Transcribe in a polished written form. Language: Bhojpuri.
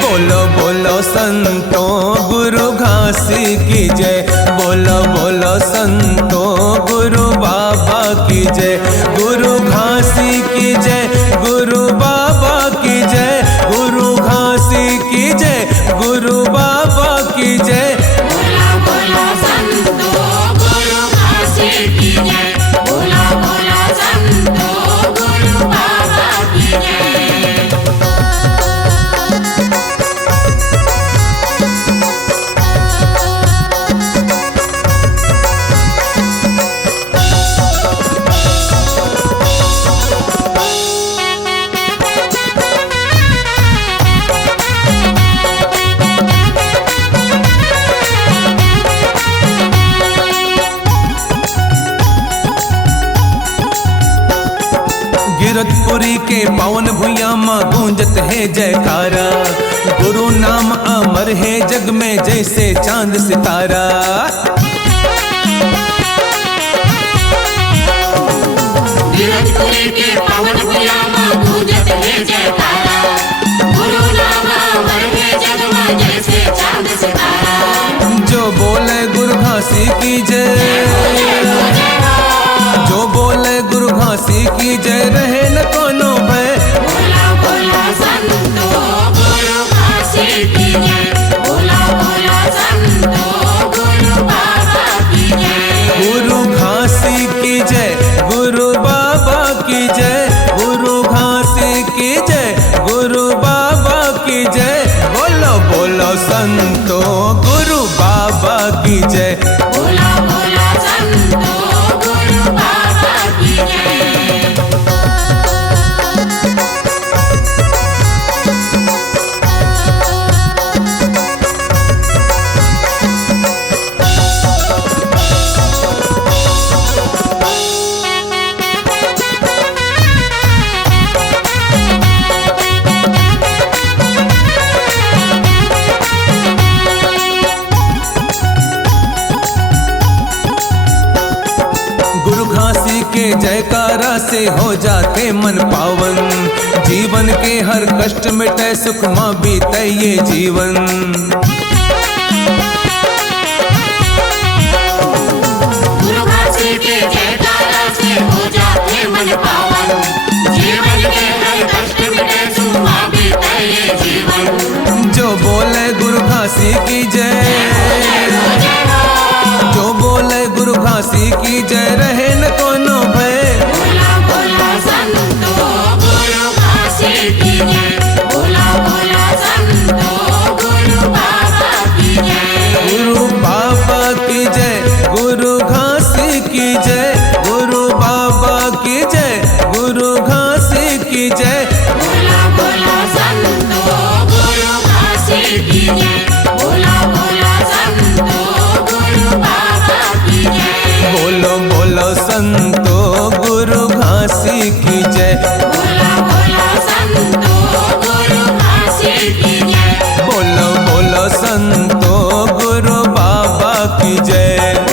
बोलो बोलो संतों गुरु घासी की जय। बोलो बोलो संतों गुरु बाबा की जय। गुरु घासी की जय, गुरु बाबा की जय। गुरु घासी की जय, गुरु बाबा की जय। बोलो बोलो संतों गुरु घासी की जय। बोलो बोलो संतों गुरु बाबा की जय। गिरधपुरी के पावन भुइयां मां गूंजत है जयकारा। गुरु नाम अमर है जग में जैसे चांद सितारा। गिरधपुरी के पावन भुइयां मां गूंजत है जयकारा। गुरु नाम अमर है जग में जैसे चांद सितारा। जो बोले गुरु घासी की जय, जो बोले गुरु घासी की जय, रहे न कोनो भय। बोलो बोलो संतों गुरु घासी की जय। बोलो बोलो संतों गुरु बाबा की जय। गुरु घासी की जय, गुरु बाबा की जय। गुरु घासी की जय, गुरु बाबा की जय। बोलो बोलो संतों गुरु बाबा की जय। बोलो बोलो संतों गुरु बाबा की जय। गुरु घासी के जयकारा से हो जाते मन पावन। जीवन के हर कष्ट मिटे, सुख मां बीते ये जीवन। गुरु घासी के जयकारा से हो जाते मन पावन। जीवन के हर कष्ट मिटे, सुख मां बीते ये जीवन। जो बोले गुरु घासी की जय, जो बोले गुरु घासी की जय, रहे न कोनो भय। बोलो बोलो संतों गुरु घासी की जय। बोलो बोलो संतों गुरु बाबा की जय। गुरु बाबा की जय, गुरु घासी की जय। गुरु बाबा की जय, गुरु घासी की जय। बोलो बोलो संतों गुरु घासी की जय। बोलो बोलो संतों गुरु बाबा की जय। बोलो बोलो संतों गुरु घासी की जय। बोलो बोलो संतों गुरु घासी की जय। बोलो बोलो संतों गुरु बाबा की जय।